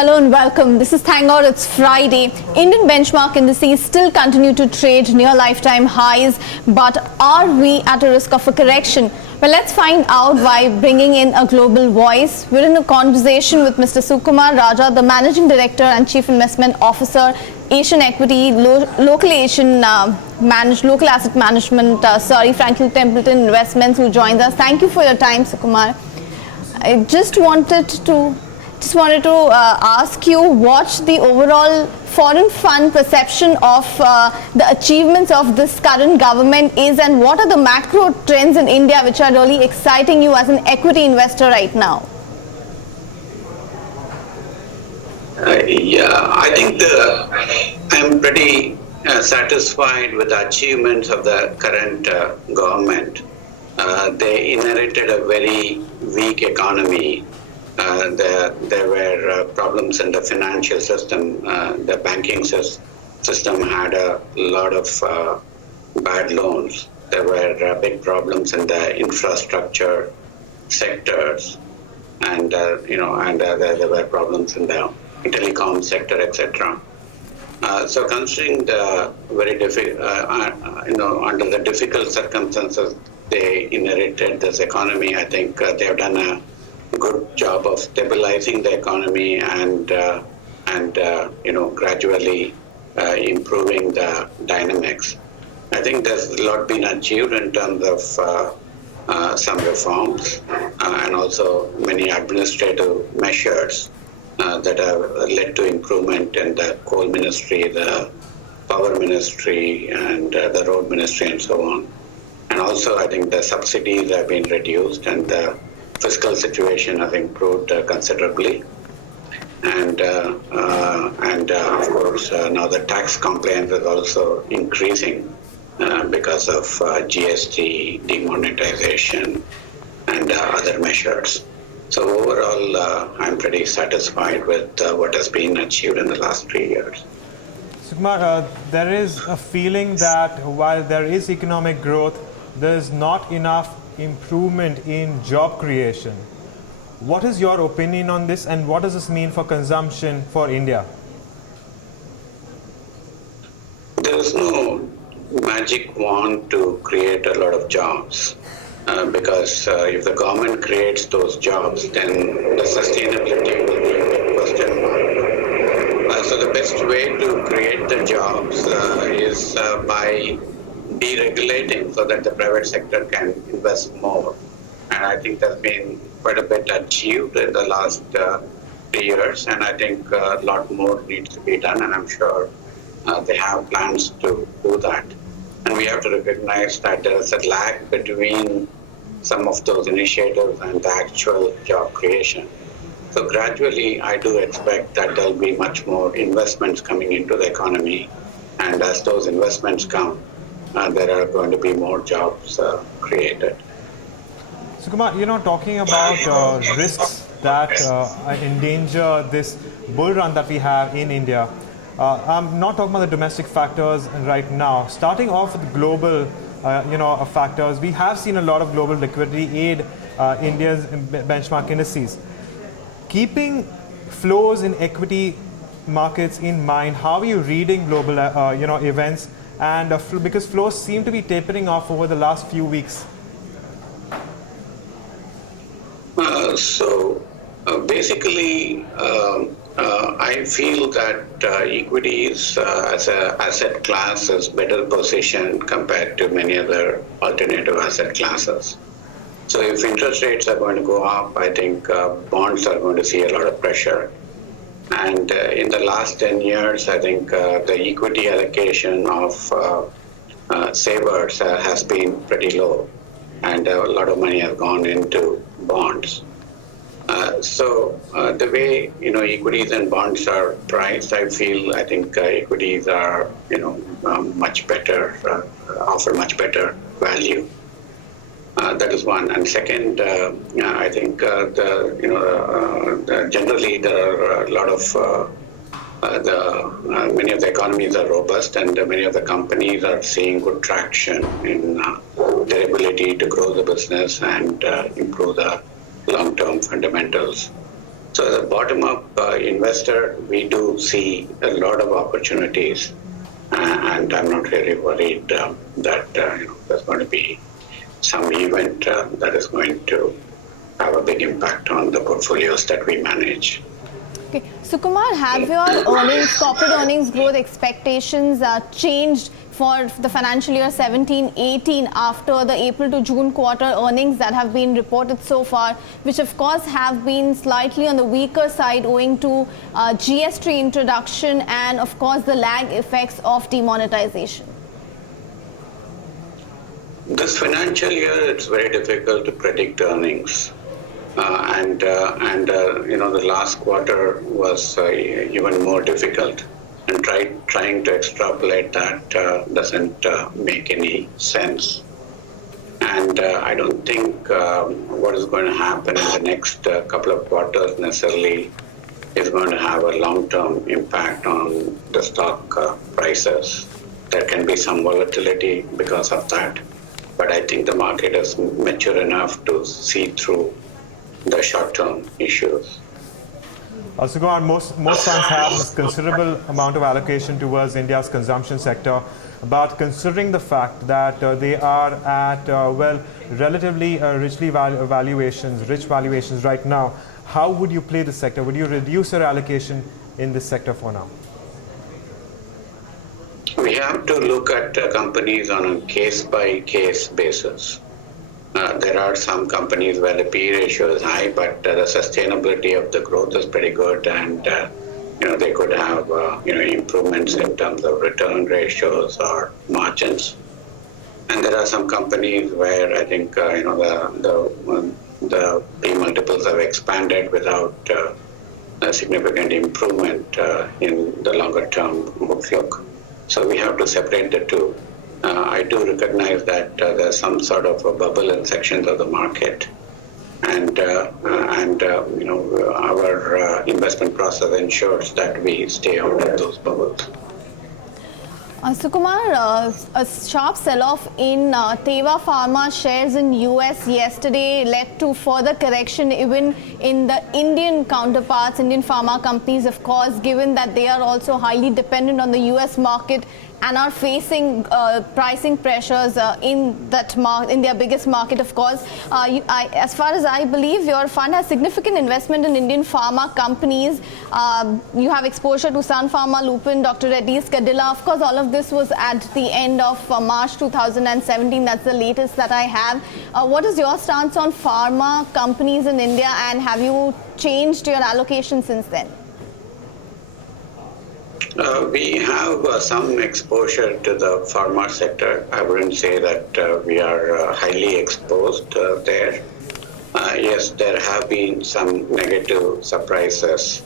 Hello and welcome. This is thank God it's Friday. Indian benchmark indices still continue to trade near lifetime highs, but are we at a risk of a correction? Well, let's find out by bringing in a global voice. We're in a conversation with Mr. Sukumar Rajah, the Managing Director and Chief Investment Officer, Asian Equity, Local Asset Management, Vakil Templeton Investments, who joins us. Thank you for your time, Sukumar. I just wanted to ask you what the overall foreign fund perception of the achievements of this current government is, and what are the macro trends in India which are really exciting you as an equity investor right now? I think I'm pretty satisfied with the achievements of the current government. They inherited a very weak economy. There were problems in the financial system. The banking system had a lot of bad loans. There were big problems in the infrastructure sectors, and there were problems in the telecom sector, etc. So, considering the very under the difficult circumstances they inherited this economy, I think they have done a good job of stabilizing the economy and gradually improving the dynamics. I think there's a lot been achieved in terms of some reforms and also many administrative measures that have led to improvement in the coal ministry, the power ministry, and the road ministry, and so on. And also, I think the subsidies have been reduced and the fiscal situation has improved considerably, and of course now the tax compliance is also increasing because of GST, demonetization, and other measures. So overall, I'm pretty satisfied with what has been achieved in the last 3 years. Sukumar, there is a feeling that while there is economic growth, there is not enough improvement in job creation. What is your opinion on this, and what does this mean for consumption for India? There is no magic wand to create a lot of jobs because if the government creates those jobs, then the sustainability will be a big question mark. So the best way to create the jobs is by deregulating so that the private sector can invest more. And I think there's been quite a bit achieved in the last 3 years, and I think a lot more needs to be done, and I'm sure they have plans to do that. And we have to recognize that there's a lag between some of those initiatives and the actual job creation. So gradually, I do expect that there'll be much more investments coming into the economy, and as those investments come, there are going to be more jobs created. Sukumar, talking about risks that endanger this bull run that we have in India, I'm not talking about the domestic factors right now. Starting off with global, factors, we have seen a lot of global liquidity aid India's benchmark indices. Keeping flows in equity markets in mind, how are you reading global, events? And because flows seem to be tapering off over the last few weeks. Basically, I feel that equities as an asset class is better positioned compared to many other alternative asset classes. So if interest rates are going to go up, I think bonds are going to see a lot of pressure. And in the last 10 years, I think the equity allocation of savers has been pretty low, and a lot of money has gone into bonds. So the way equities and bonds are priced, I think equities are much better, offer much better value. That is one. And second, I think generally there are a lot of many of the economies are robust, and many of the companies are seeing good traction in their ability to grow the business and improve the long-term fundamentals. So as a bottom-up investor, we do see a lot of opportunities, and I'm not really worried that there's going to be some event that is going to have a big impact on the portfolios that we manage. Okay, Sukumar, have your corporate earnings growth expectations changed for the financial year 17-18 after the April to June quarter earnings that have been reported so far, which of course have been slightly on the weaker side owing to GST introduction and of course the lag effects of demonetization? This financial year, it's very difficult to predict earnings. The last quarter was even more difficult, and trying to extrapolate that doesn't make any sense. And I don't think what is going to happen in the next couple of quarters necessarily is going to have a long-term impact on the stock prices. There can be some volatility because of that, but I think the market is mature enough to see through the short-term issues. Sukumar, most funds have this considerable amount of allocation towards India's consumption sector, but considering the fact that they are at relatively rich valuations right now, how would you play the sector? Would you reduce your allocation in this sector for now? We have to look at companies on a case-by-case basis. There are some companies where the P ratio is high, but the sustainability of the growth is pretty good, and they could have improvements in terms of return ratios or margins. And there are some companies where I think the P multiples have expanded without a significant improvement in the longer-term outlook. So we have to separate the two. I do recognize that there's some sort of a bubble in sections of the market, and our investment process ensures that we stay out of those bubbles. Sukumar, a sharp sell-off in Teva Pharma shares in US yesterday led to further correction even in the Indian counterparts, Indian pharma companies, of course, given that they are also highly dependent on the US market and are facing pricing pressures in their biggest market, of course. As far as I believe, your fund has significant investment in Indian pharma companies. You have exposure to Sun Pharma, Lupin, Dr. Reddy's, Cadila. Of course, all of this was at the end of March 2017. That's the latest that I have. What is your stance on pharma companies in India, and have you changed your allocation since then? We have some exposure to the pharma sector. I wouldn't say that we are highly exposed there. Yes, there have been some negative surprises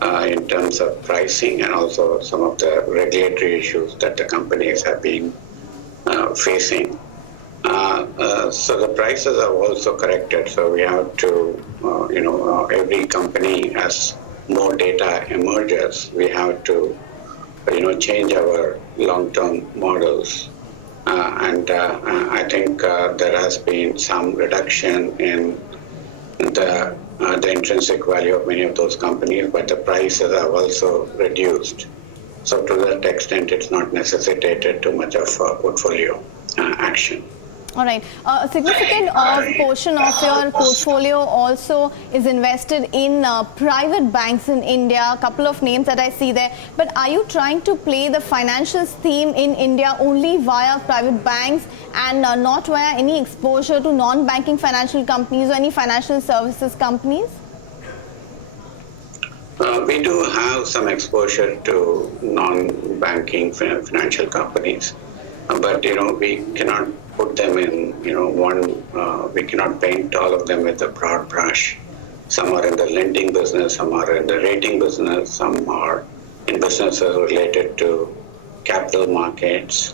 in terms of pricing and also some of the regulatory issues that the companies have been facing. So the prices have also corrected. So we have to, every company as more data emerges, we have to, change our long-term models. I think there has been some reduction in the intrinsic value of many of those companies, but the prices have also reduced. So to that extent, it's not necessitated too much of portfolio action. All right. A significant portion of your portfolio also is invested in private banks in India, a couple of names that I see there. But are you trying to play the financials theme in India only via private banks and not via any exposure to non-banking financial companies or any financial services companies? We do have some exposure to non-banking financial companies, but we cannot put them in we cannot paint all of them with a broad brush. Some are in the lending business, some are in the rating business, some are in businesses related to capital markets,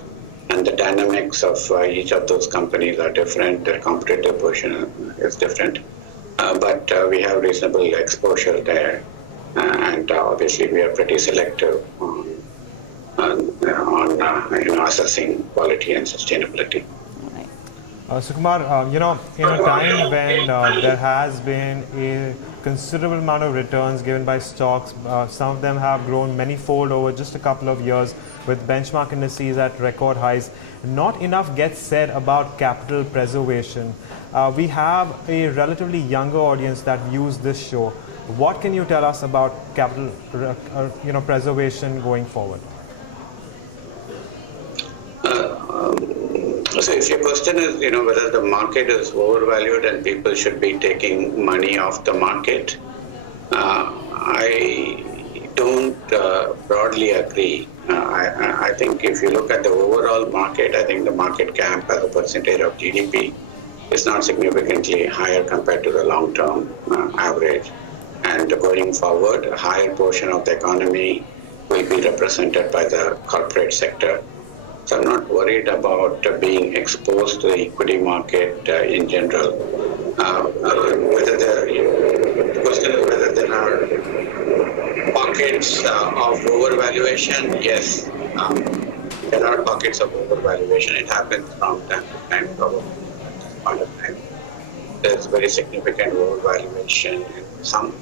and the dynamics of each of those companies are different. Their competitive position is different, but we have reasonable exposure there, and obviously we are pretty selective on assessing quality and sustainability. Sukumar, in a time when there has been a considerable amount of returns given by stocks, some of them have grown many-fold over just a couple of years with benchmark indices at record highs. Not enough gets said about capital preservation. We have a relatively younger audience that views this show. What can you tell us about capital, preservation going forward? So if your question is, whether the market is overvalued and people should be taking money off the market, I don't broadly agree. I think if you look at the overall market, I think the market cap as a percentage of GDP is not significantly higher compared to the long-term average. And going forward, a higher portion of the economy will be represented by the corporate sector. So I'm not worried about being exposed to the equity market in general. The question is whether there are pockets of overvaluation. Yes, there are pockets of overvaluation. It happens from time to time, probably at this point of time. There's very significant overvaluation in some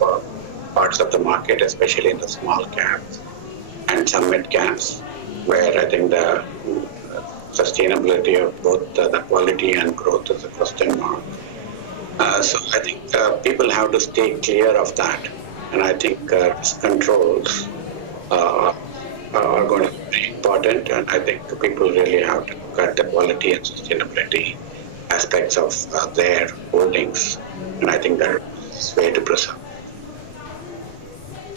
parts of the market, especially in the small caps and some mid caps, where I think the sustainability of both the quality and growth is a question mark. So I think people have to stay clear of that. And I think risk controls are going to be very important. And I think people really have to look at the quality and sustainability aspects of their holdings. And I think that is the way to proceed.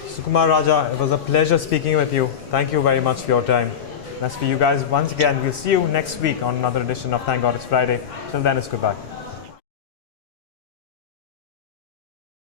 Sukumar Rajah, it was a pleasure speaking with you. Thank you very much for your time. That's for you guys. Once again, we'll see you next week on another edition of Thank God It's Friday. Till then, it's goodbye.